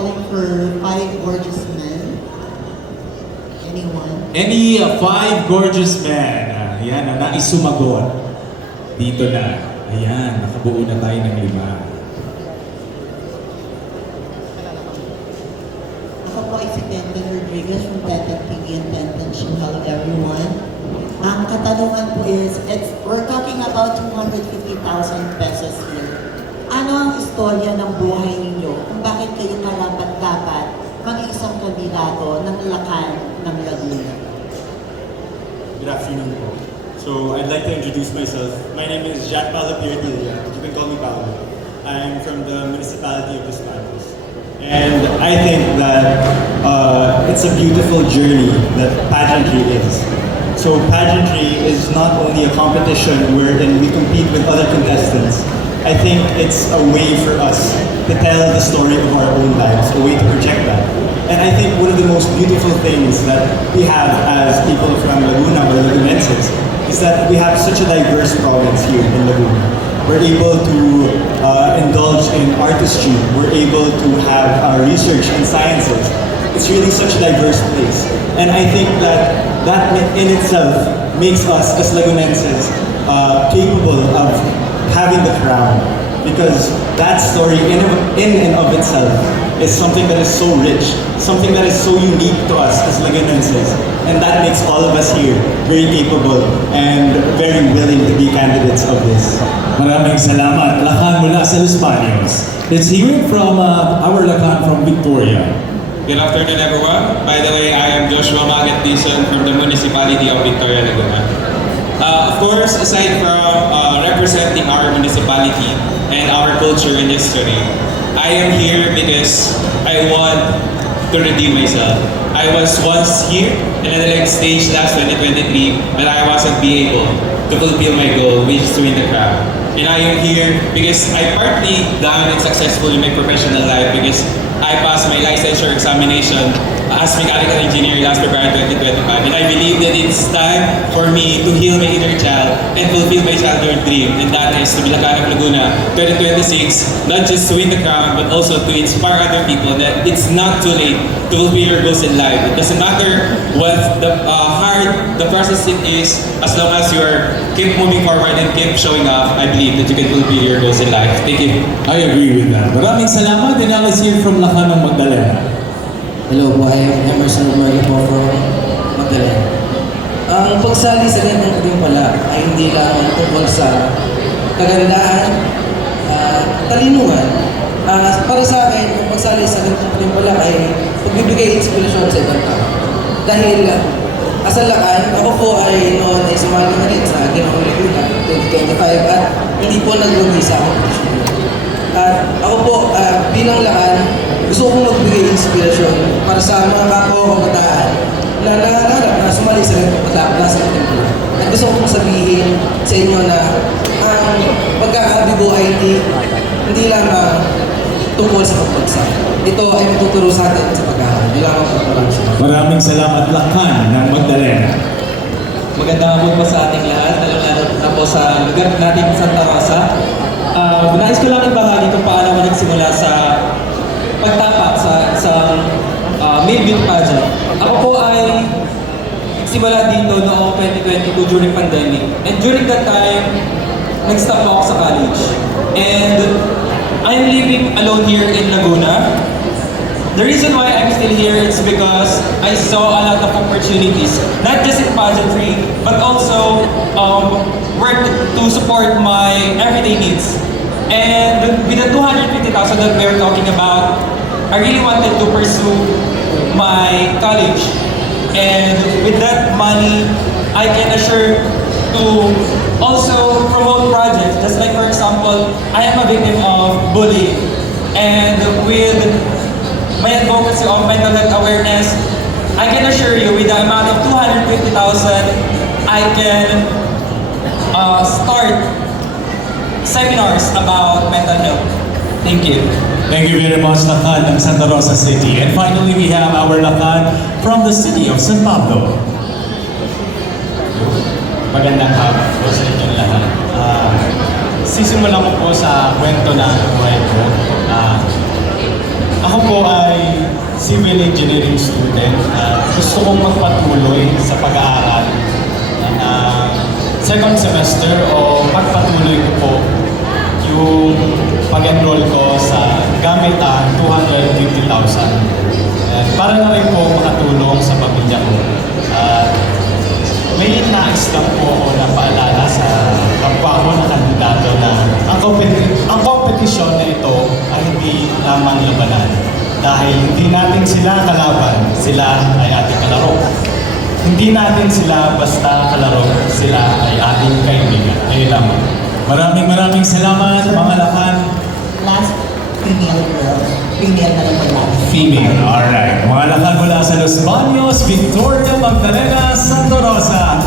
calling for 5 gorgeous men. Anyone? Any five gorgeous men, ayan, na nais sumagot. Dito na. Ayan, nakabuo na tayo ng 5. Ako po ay si Tenten Rodriguez from Tenten TV and Tenten Show. Hello everyone. Ang katanungan po is, we're talking about 250,000 pesos here. Ano ang istorya ng buhay ninyo kung bakit kayo karapat-dapat mag-iisang kandidato ng Lakan ng Laguna? Good afternoon po. So I'd like to introduce myself. My name is Jack Paolo Pierdilla. You can call me Paolo. I'm from the municipality of Los Baños. And I think that it's a beautiful journey that pageantry is. So pageantry is not only a competition wherein we compete with other contestants. I think it's a way for us to tell the story of our own lives, a way to project that. And I think one of the most beautiful things that we have as people from Laguna or Lagunenses is that we have such a diverse province here in Laguna. We're able to indulge in artistry. We're able to have research and sciences. It's really such a diverse place. And I think that in itself makes us as Lagunenses capable of having the crown, because that story in and of itself is something that is so rich, something that is so unique to us as Lagunenses, and that makes all of us here very capable and very willing to be candidates of this. Maraming salamat. Lakan mula sa Los Baños. Let's hear it from our Lakan from Victoria. Good afternoon, everyone. By the way, I am Joshua Magat Dizon from the municipality of Victoria, Laguna. Of course, aside from representing our municipality and our culture and history, I am here because I want to redeem myself. I was once here in an elect stage last 2023, but I wasn't be able to fulfill my goal, which is to win the crown. And I am here because I partly done and successful in my professional life because I passed my licensure examination as mechanical engineer last February 2025. And I believe that it's time for me to heal my inner child and fulfill my childhood dream. And that is to be Lakan of Laguna 2026, not just to win the crown, but also to inspire other people that it's not too late to fulfill your goals in life. It doesn't matter what the hard the process it is, as long as you are keep moving forward and keep showing up, I believe that you can fulfill your goals in life. Thank you. I agree with that. Maraming salamat. And now let's hear from Lakan ng Magdalena. Hello po, I am Emerson Romario po from Magdalena. Ang pagsali sa ganitong timpala ay hindi lang tungkol sa kagandahan, talinuhan. Para sa akin, ang pagsali sa ganitong timpala ay pagbibigay inspirasyon sa ibang tao. Dahil as a Lakan, ako po ay noon ay sumali na rin sa Ginoong Laguna 2025 at hindi po naglugi sa competition. At ako po, bilang Lakan, gusto kong magbigay inspirasyon para sa mga kapwa kabataan na nangangarap na sumali sa ganitong klase ng timpala. At gusto kong sabihin sa inyo na ang pagkakabigo ay hindi lamang tungkol sa pagbagsak. Ito ay matuturo sa atin sa pag-aaral. Hindi lamang pagkakaroon. Maraming salamat, Lakan ng Magdalena. Magandang hapon po sa ating lahat, lalo-lalo na po sa lugar natin Santa Rosa. Nais ko lang ibahagi kung paano ako nagsimula sa pagtapak sa isang male beauty pageant. Ako po ay nagsimula dito noong 2022 during pandemic. And during that time, nag-stop ako sa college. And I'm living alone here in Laguna. The reason why I'm still here is because I saw a lot of opportunities, not just in pageantry, but also work to support my everyday needs. And with the 250,000 that we are talking about, I really wanted to pursue my college. And with that money, I can assure to also promote projects. Just like, for example, I am a victim of bullying. And with my advocacy of mental health awareness, I can assure you with the amount of 250,000, I can start seminars about mental health. Thank you. Thank you very much, Lakan ng Santa Rosa City. And finally, we have our Lakan from the city of San Pablo. Magandang hapon po sa inyong lahat. Sisimulan ko po sa kwento na buhay ko. Ako po ay civil engineering student at gusto kong magpatuloy sa pag-aaral ng second semester o pagpatuloy ko po yung pag-enroll ko sa gamit ang 250,000. Para na rin po makatulong sa pamilya ko. At may nais lang po ako na paalala sa kapwa ko na kandidato na ang kompetisyon na ito ay hindi lamang labanan. Dahil hindi natin sila kalaban, sila ay ating kalaro. Hindi natin sila basta kalaro, sila ay ating kaibigan. Ayun lamang. Maraming salamat, mga lakan. Last female girl. Female na lang po last. Female, alright. Mga lakan mula sa Los Baños, Victoria Magdalena, Santa Rosa.